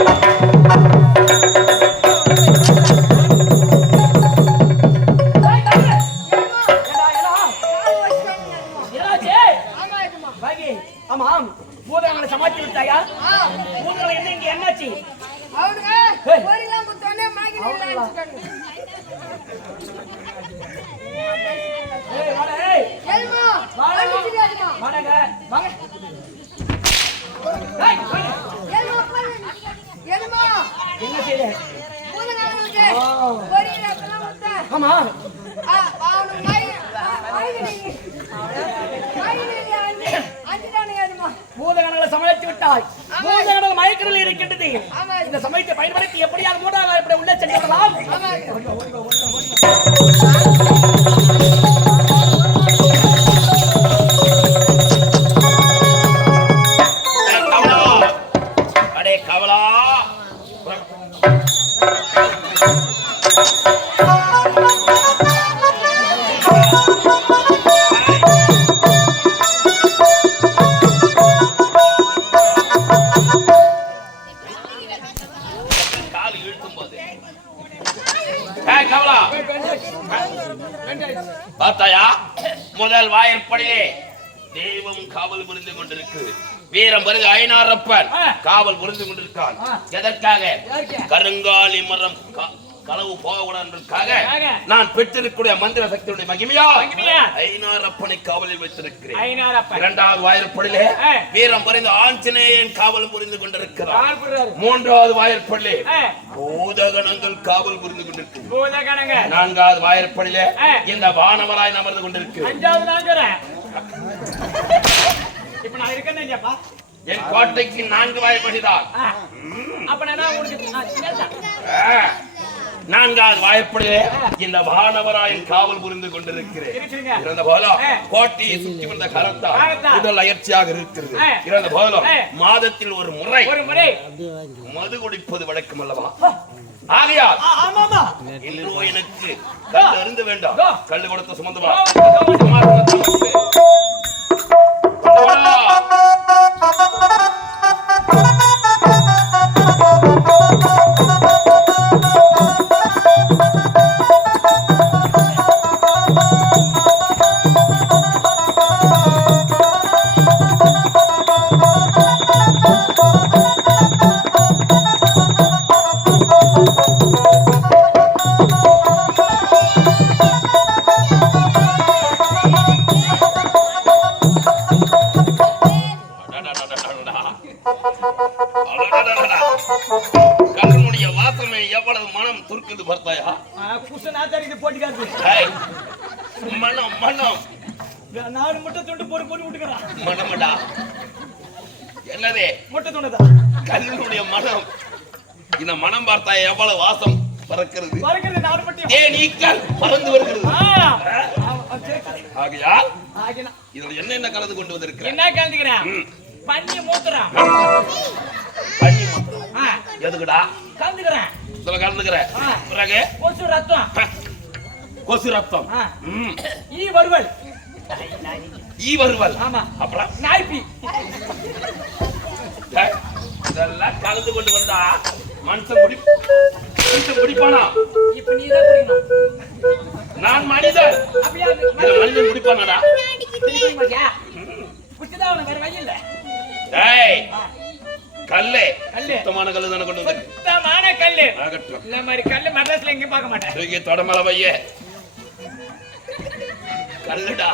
ஏய், பூதகணங்கள் மயக்கடல் இருக்கின்றது. இந்த சமயத்தை பயன்படுத்தி எப்படியாவது மூன்றாவது எப்படி உள்ள சென்றலாம் காவல் புரிந்து கொண்டிருக்கான். எதற்காக? கருங்காலி மரம் களவு போகக்கூடாதுக்காக. நான் பெற்றிருக்கக்கூடிய மந்திர சக்தியுடைய மகிமையா மகிமையா? ஐநாரப்பனை காவலில் வைத்திருக்கிறேன். இரண்டாவது வாயிற்படிலே ஆ. வீரம் புரிந்து ஆஞ்சநேயன் காவல் புரிந்து கொண்டிருக்கிறார். மூன்றாவது வாயிற்படிலே ஆ, பூதகணங்கள் காவல் புரிந்து கொண்டிருக்கிறது. நான்காவது வாயிற்படிலே ஆ. இந்த வானவராய் அமர்ந்து இருக்கிறேன். இப்ப நான் இருக்கேன்னு? என் கோட்டைக்கு நான்கு வாய்ப்படிதான். நான்காவது வாய்ப்படிலே இந்த வானவராயின் காவல் புரிந்து கொண்டிருக்கிறேன். இறந்த போலும். கோட்டையை சுற்றி வந்த கரத்தால். உடல் அயற்சியாக இருக்கிறது. இறந்த போலும். மாதத்தில் ஒரு முறை மது குடிப்பது வழக்கம் அல்லவா ஆகையால் எனக்கு கல் அருந்து வேண்டாம் கோ. கல்லு கொடுத்த சுமந்து அடடடடடா. வாசமே எவ்வளவு மனம் துருக்குது பார்த்தாயா புருஷன் போட்டுக்காது மனம் மனம் நாலு முட்டை துண்டு போட்டு போட்டு விட்டுக்கிறான் மனமடா என்னதே முட்டை துண்டதா கல்லுனுடைய மனம் இந்த மனம் பார்த்தா எவ்வளவு வாசம் பறக்கிறது பறக்கிறது நாலு முட்டையும் பறந்து வருகிறது ஆகையால் இதுல என்னென்ன கலந்து கொண்டு வந்திருக்கிறேன் என்ன கலந்துக்கிறேன் பண்ணி மூத்துறான் கண்ணி மாத்திரம். ஆ, எதுக்குடா? கலந்துக்கிறேன். இதுல கலந்துக்கிறேன். பிறகு? கொசு ரத்தம். கொசு ரத்தம். ஈ வறுவல். ஈ வருவல் ஆமா. அப்புறம்? நாய்ப்பி. ஏய், இதெல்லாம் கலந்து கொண்டு வந்தா மனுஷன் குடி மனுஷன் குடிப்பானா? இப்ப நீ தான் குடிக்கணும். நான் மனிதன். மனிதன் குடிப்பானடா? திருப்பி பாத்தியா குடிச்சுதான் அவனுக்கு வேற வழி இல்ல. ஏய் கல்லே. கல்லு. சுத்தமான கல்லு தானே கொண்டு வந்து சுத்தமான கல்லு. ஆகட்டும். இந்த மாதிரி கல்லு மദ്രാஸ்ல எங்கேயும் பார்க்க மாட்டேன். தூக்கி தொடமல பைய. கல்லுடா.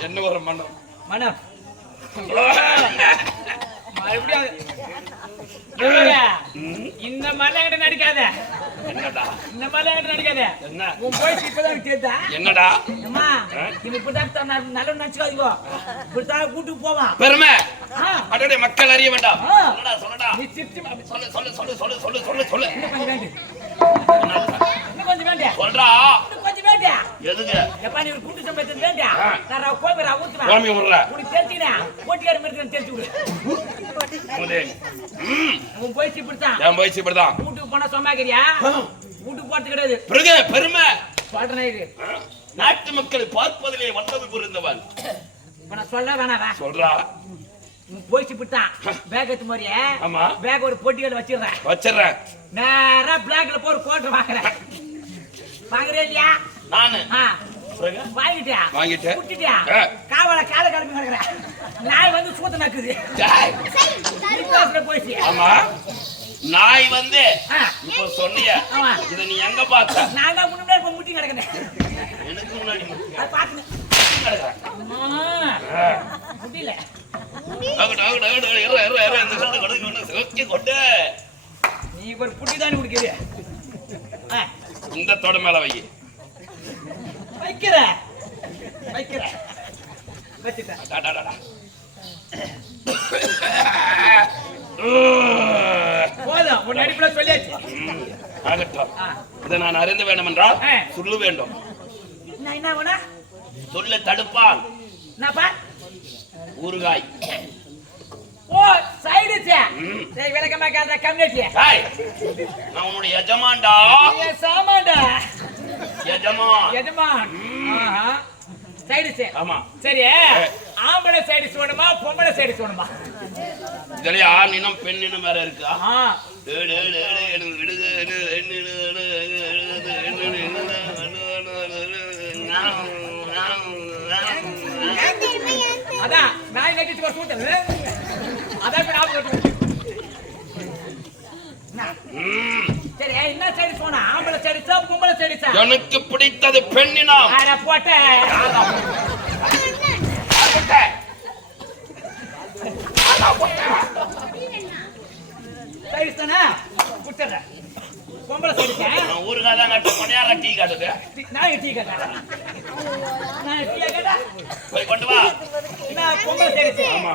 என்ன ஒரு மனம். மனம். மறுபடியும். இந்த என்கிட்ட நடிக்காத. என்னடா? இந்த நடிக்காத என்ன? உன் போய் இப்பதான் தெரியுதா என்னடா? அம்மா இவன் இப்படிதான் தான் நல்ல- நினைச்சுக்காதீங்க. இப்படித்தான் கூட்டுக்கு போவான் பெருமை. அடடே மக்கள் அறிய வேண்டாம். சொல்லடா சொல்லடா? நீ பா- சொல்லு சொல்லு சொல்லு சொல்லு சொல்லு சொல்லு கொஞ்சம் வேண்டிய சொல்றா. வேண்டிய எதுங்க எப்பா நீ ஒரு கூட்டு சம்பளத்துக்கு வேண்டிய. நான் ரவ கோபி ரவ ஊத்துவேன். விடுற உனக்கு மாதிரி தெரிஞ்சு விடு. உன் போயிடுச்சு இப்படித்தான். என் வீட்டுக்கு போனா சொன்னாக்கிறியா வீட்டுக்கு போறது கிடையாது. பிறகு பெருமை. சொல்றேன் இது. நாட்டு மக்களை பார்ப்பதிலே வல்லமை புரிந்தவன் சொல்ல வேணாவா சொல்றா. போயிச்சு விட்டான் பேக் எடுத்து மாதிரியே ஆமா. பேக் ஒரு பொட்டிகள் வச்சிடுறேன். வச்சிடுறேன். நேரா பிளாக்ல போய் கோட்டை வாங்குறேன். வாங்குறே இல்லையா? நானு. வாங்கிட்டியா? வாங்கிட்டேன். குட்டிட்டியா. காவல கால கிளம்பி கிடக்குறேன் நாய் வந்து சூத்த நக்குது. போயிடுச்சு. ஆமா. நாய் வந்து. இப்ப சொன்னிய ஆமா. இத நீ எங்க பார்த்த? நான் தான் முன்னாடி இப்ப முட்டி கிடக்குறேன் எனக்கு முன்னாடி ஆ. முடியல. நீ ஒரு புட்டி தானே குடிக்கிறிய ஆ, இந்த தொட மேல வை. வைக்கிற. வைக்கிற. போதும். உன் சொல்லியாச்சு. ஆகட்டும். இதை நான் அறிந்து வேண்டும் என்றால். சொல்லு வேண்டும். என்ன சொல்லு தடுப்பான். ஊறுகாய். ஓ சைடு ம். சரி விளக்கமா கேட்ட கம்யூனிட்டி டேய், நான் உன்னுடைய எஜமான்டா. சாமாண்டா எஜமான் எஜமான் ஆஹா சைடு ஆமா சரி ஆம்பளை சைடு வேணுமா பொம்பளை சைடு வேணுமா இதுலயே ஆண் இனம் பெண் இனம் வேற இருக்கா. அதான் நாய் நக்கிச்சு ஒரு சூட்டல் அதான் இப்ப ஞாபகம் என்ன? சரி என்ன சைடு போனா ஆம்பளை சைடுச்சா பொம்பளை சைடுச்சா எனக்கு பிடித்தது பெண்ணினம். அட போட்ட. சைடு தானே குடுத்துறேன் பொம்பளை சைடுச்சா நான் ஊருக்காக தான் கட்ட டீ காட்டுது? நான் டீ கேட்டேன்? நான் டீ கேட்டேன்? போய் கொண்டு வா. நான் பொங்கல் தெரிச்சு ஆமா.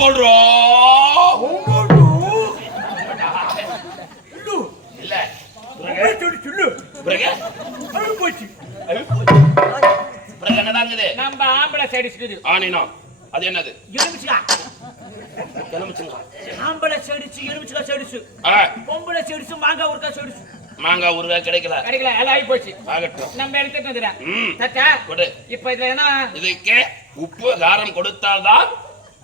சொல்றோம் பிறகு? பிறகு என்னதாங்குது நம்ம ஆம்பளை சைடுச்சு ஆனினம் அது என்னது? எலுமிச்சுக்கா எலுமிச்சங்க. ஆம்பளை சைடுச்சு எலுமிச்சுக்கா சைடுச்சு ஆ. பொம்பளை சைடுச்சு மாங்காய் ஊறுக்காய் சைடுச்சு மாங்காய் ஊறுகாய் கிடைக்கல. கிடைக்கல எல்லாம் ஆகி போச்சு. ஆகட்டும். நம்ம எடுத்துட்டு வந்துடுறேன். தச்சா கொடு. இப்ப இதுல என்ன? இதுக்கு உப்பு காரம் கொடுத்தால்தான்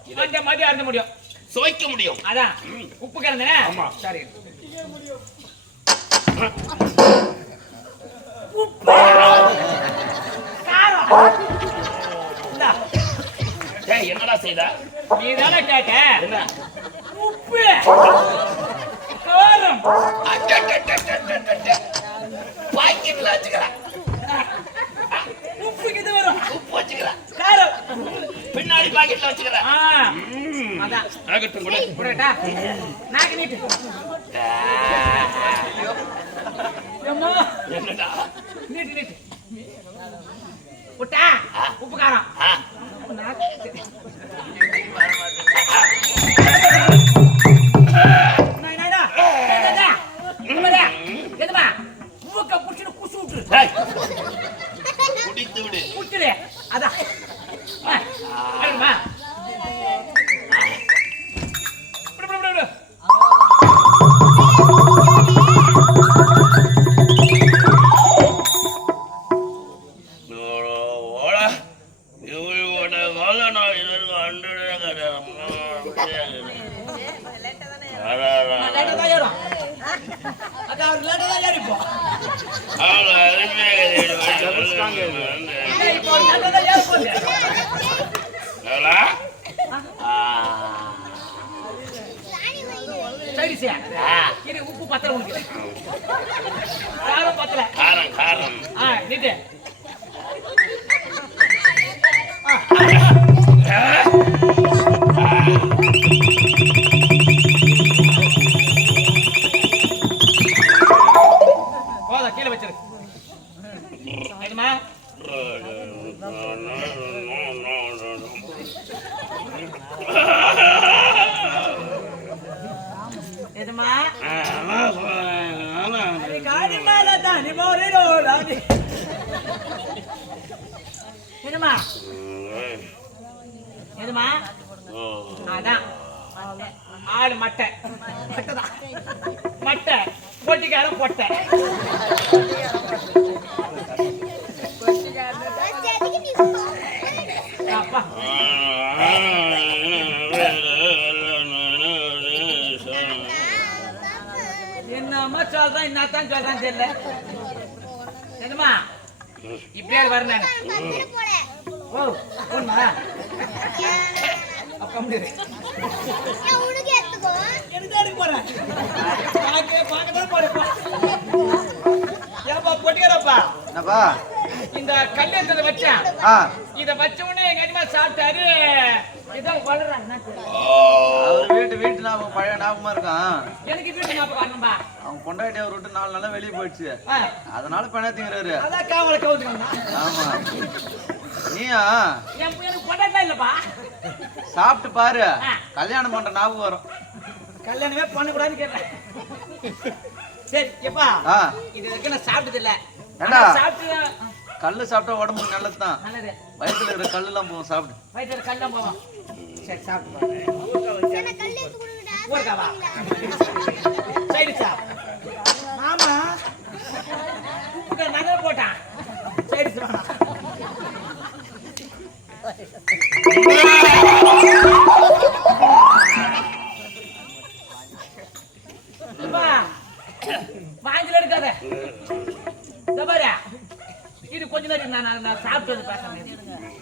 இதை கொஞ்சம் மதியம் அருந்த முடியும். சுவைக்க முடியும். அதான். உப்பு கிடந்தனே ஆமா. சரி. காரம். இந்தா, ஏய் என்னடா செய்த? நீ தானே கேட்ட? என்ன? உப்பு. காரம். பாக்கெட்ல வச்சுக்கிறேன் உப்புக்கு இது வரும் உப்பு வச்சுக்கிறேன் காரம் பின்னாடி பாக்கெட்ல வச்சுக்கிறேன். அதான். ஆகட்டும் கொடு புரியட்டா நாக்கு நீட்டு. என்னடா? நீட்டு நீட்டு. விட்டா என்னம்மா சொல்றான் என்னத்தான் சொல்றான் தெரியல. என்னம்மா? இப்படியே வரணும். ஓ பொண்ணா அப்பா முடியாது போறேன் போறேன்ப்பா. ஏப்பா பொட்டிக்காரப்பா? என்னப்பா? இந்த கல்யாணத்தை வச்சேன் இத வச்ச உடனே எங்க அடிமா சாப்பிட்டாரு. இதான் வளர்றாங்க அவர் வீட்டு வீட்டு ஞாபகம் பழைய ஞாபகமா இருக்கான். எனக்கு வீட்டு ஞாபகம் வரணும்பா? அவன் பொண்டாட்டி அவர் விட்டு நாலு நாளா வெளியே போயிடுச்சு. அதனால அதான் காவலை கவுத்துக்கணும் ஆமா. நீயா? என் எனக்கு கொண்டாட்டா இல்லப்பா. சாப்பிட்டு பாரு. கல்யாணம் பண்ற ஞாபகம் வரும். கல்யாணமே பண்ணக்கூடாதுன்னு கேட்டேன். சரி எப்பா இது வரைக்கும் நான் சாப்பிட்டது இல்ல சாப்பிட்டு கல்லு சாப்பிட்டா உடம்புக்கு நல்லதுதான். நல்லது. வயித்துல இருக்கிற கல்லு எல்லாம் போகும் சாப்பிடு. வயிற்றுல கல்லாம் போவோம் சரி சாப்பிட்டு ஊருக்காவா சைடு சாப் ஆமா உப்புக்கு நகை போட்டான். சைடு சாப் நான் நான் நான் சாப்பிட்டு பேசுறேன்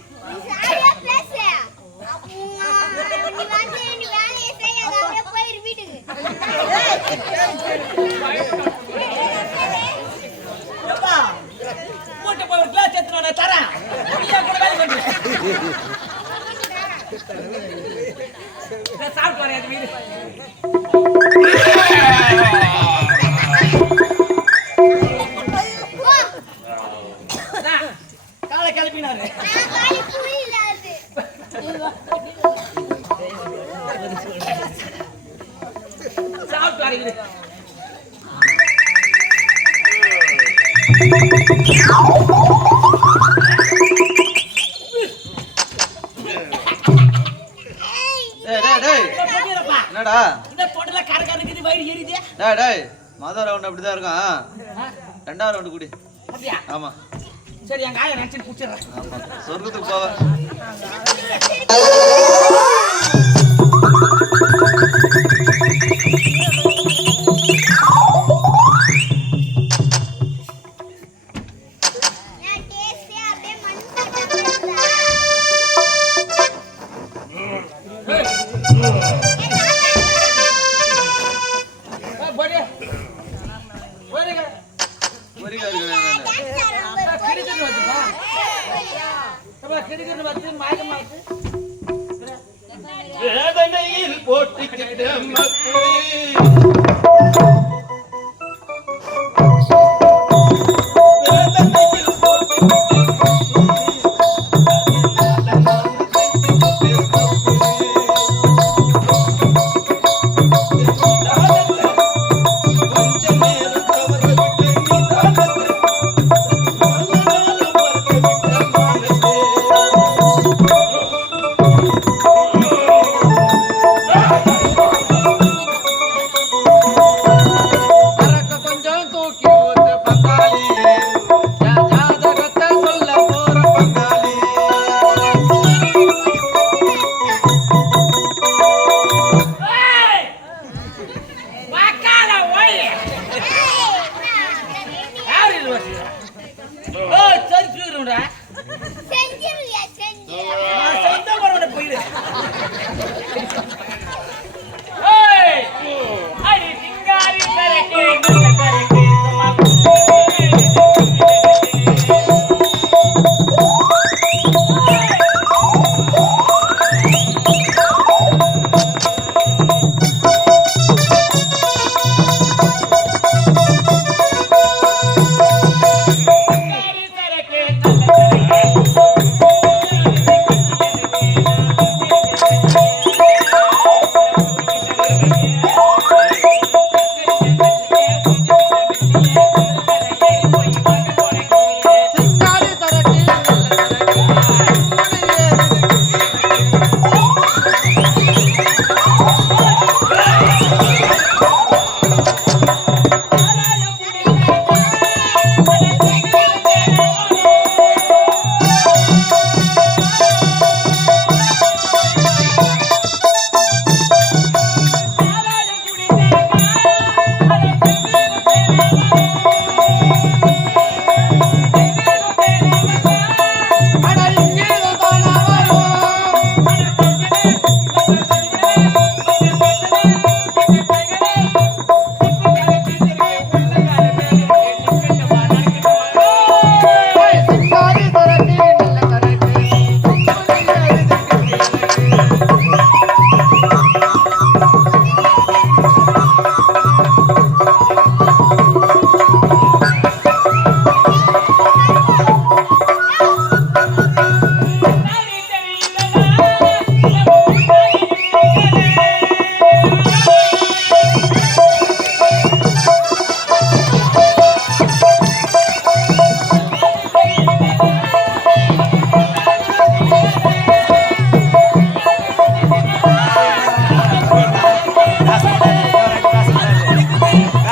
மொதல் ரவுண்ட் அப்படிதான் இருக்கான் ரெண்டாவது ரவுண்டு குடி. ஆமா. சரி எங்க ஆயா நினைச்சு குடிச்சிடுறேன் ஆமா. சொர்க்கத்துக்கு போவ.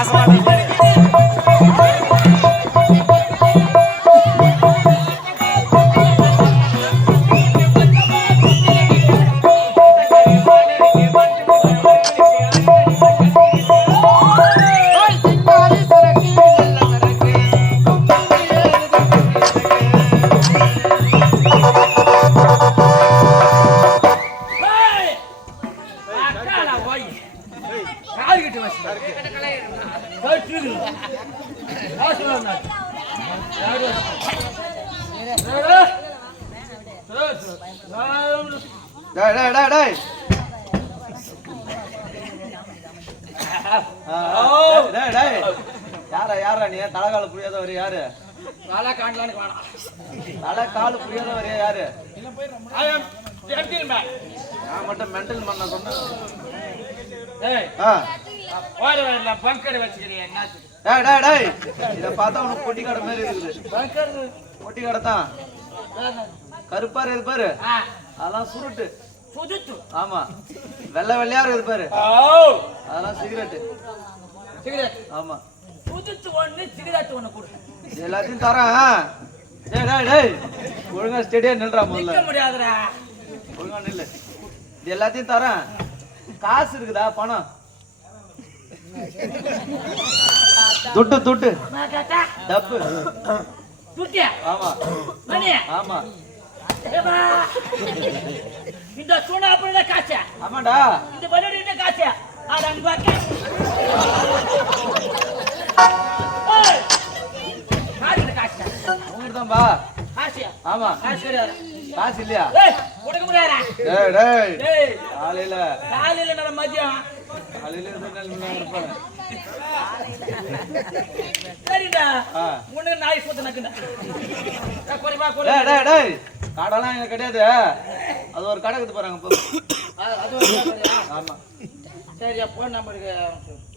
That's what I mean. டேய் டேய். யாரா யாரா நீ? தலைகால புரியாதவர் யாரு? வேணாம். தலை காலு புரியாதவர் யாரு. நான் மட்டும் மென்டல் பண்ண சொன்னேன்? டேய். டேய் டேய் இத பார்த்தா உனக்கு பொட்டி கடை மாதிரி இருக்குது? பொட்டி கடை தான். கருப்பா இருக்குது பாரு. அதெல்லாம் சுருட்டு. சுஜித்து. ஆமா. வெள்ளை வெள்ளையா இருக்குது பாரு. அதெல்லாம் சிகரெட்டு. Cigarette. ஆமா. சுஜித்து ஒண்ணு, cigarette ஒண்ணு கொடு. எல்லாத்தையும் தரேன் டேய் டேய் டேய். ஒழுங்கா ஸ்டெடியா நில்றா முதல்ல. நிக்க முடியாதுடா. ஒழுங்கா நில்லு. இது எல்லாத்தையும் தரேன். காசு இருக்குதா பணம்? துட்டு துட்டு. டப்பு. துட்டியா? ஆமா. மணி, ஆமா. இந்த சூனாப்புல காசு. ஆமாடா இந்த பலூன் காசு. காசு காசு உங்ககிட்ட தான்பா காசு ஆமா. காசு கிடையாது காசு இல்லையா? ஏய் கொடுக்க முடியாதா டேய் காலையில. காலையில நல்ல மதியம்? காலையில நிலைமையில இருப்பாங்க சரிடா. உனக்கு நாய் சொத்து நக்குண்டா குறைப்பா குறை டேய் டேய் டேய். கடைலாம் இங்க கிடையாது. அது ஒரு கடை இருக்குது பாருங்க போ. அது ஒரு? ஆமா. சரியா போன் நம்பருக்கு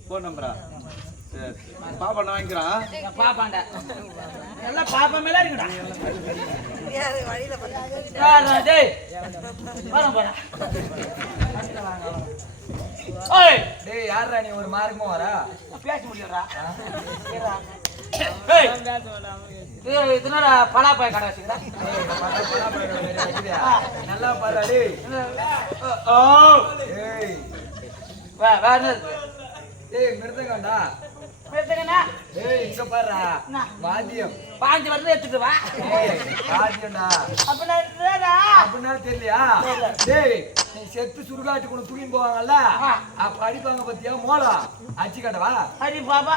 ஃபோன் நம்பரா சரி. பாப்பா நான் வாங்கிக்கிறான். பாப்பாண்டா. எல்லாம் பாப்பா மேல இருக்குடா. டேய். வர போடா. ஓய். டேய் யாரா நீ? ஒரு மார்க்கமா வரா பேச முடியலடா இதனடா பலாப்பாய் கடை வச்சுக்கிறா? நல்லா பாரு டேய். ஏய் வே என்னது டேய் மிருதங்கடா பேசுங்கண்ணா டேய் இங்க பாருடா. என்ன? வாத்தியம். பாஞ்சு வருது எடுத்துட்டு வா. ஏய் வாத்தியம்டா. அப்ப நான் என்னடா? அப்படின்னா தெரியலையா? டேய் நீ செத்து சுடுகாட்டு கூட தூக்கின்னு போவாங்கல்ல. அப்ப அடிப்பாங்க பத்தியா மோளம். அச்சு கட்டவா ஹரி பாபா.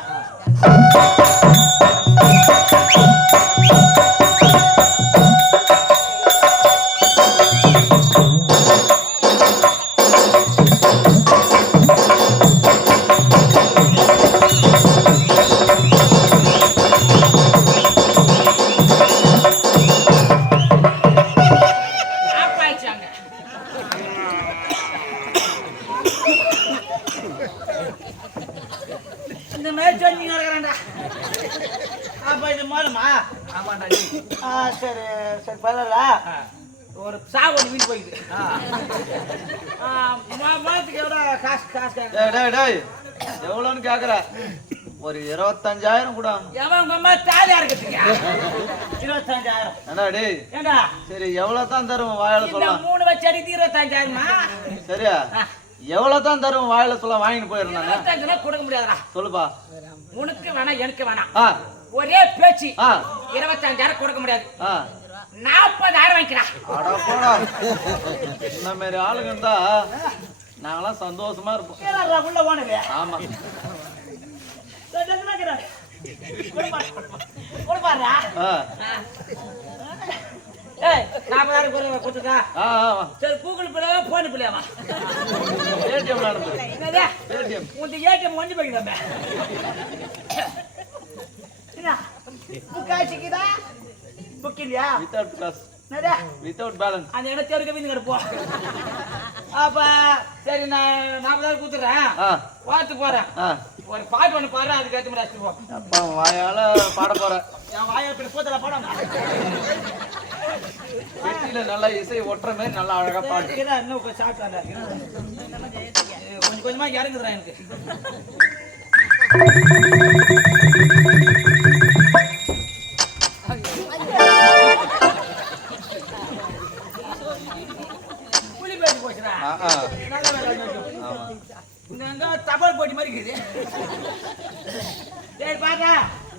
ஒரு இருபத்தஞ்சாயிரம் கூட இருபத்தஞ்சாயிரம். ஏண்டா? சரி எவ்வளவு தான் தரும் வாயில இந்த சொல்லலாம் மூணு வச்சு அடித்து இருபத்தஞ்சாயிரமா? சரியா? எவ்வளவு தான் தரும் வாயில சொல்ல? வாங்கிட்டு போயிருந்தாங்க கொடுக்க முடியாதுடா. சொல்லுப்பா. உனக்கு வேணாம் எனக்கு வேணாம் ஒரே பேச்சு. இருபத்தஞ்சாயிரம் கொடுக்க முடியாது. நாற்பதாயிரம் வாங்கிக்கிறா. அட போடா. இந்த மாதிரி ஆளுங்க இருந்தா நாங்களாம் சந்தோஷமா இருப்போம். ஆமா. நாற்பதாயிரம் பேர் கொடுத்துட்டா சரி கூகுள் பிள்ளையா போன் பிள்ளையாமா ஏடிஎம் என்னது ஏடிஎம் ஏடிஎம் புக் இல்லையா வித்தவுட் காசு வித்தவுட் பேலன்ஸ் அந்த இடத்த எடுக்க வீந்து கிடப்போம் அப்ப சரி நான் நாற்பதாயிரம் கொடுத்துட்றேன் பார்த்து போறேன். ஒரு பாட்டு ஒன்று பாரு அதுக்கு ஏற்ற மாதிரி அடிச்சுப்போம் அப்பா வாயால பாட போறேன் என் வாயை இப்படி போத்தல படம் வெட்டியில நல்லா இசை ஒட்டுற மாதிரி நல்லா அழகா பாடு. இன்னும் கொஞ்சம் சாப்பிட்டாண்டா கொஞ்சம் கொஞ்சமா இறங்குதுடா எனக்கு. புலி பேசி போச்சுடா ஆ ஆ நல்ல வேலை இன்னைக்கு. ஆமா இங்க தபால் போட்டி மாதிரி இருக்குது. சரி பாத்தா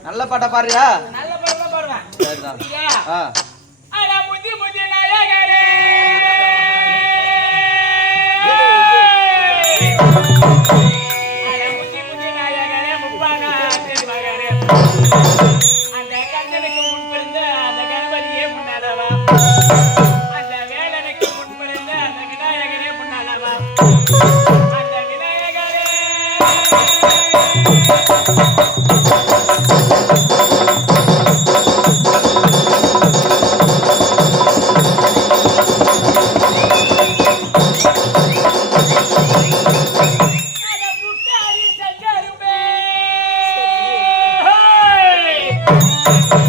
நல்ல பாட்டா பாடுறியா? நல்ல தான் பாடுவேன் சரிதான்? ஆ. அட முத்தி முத்தி நாயகரே. அட முத்தி அட முக்காணி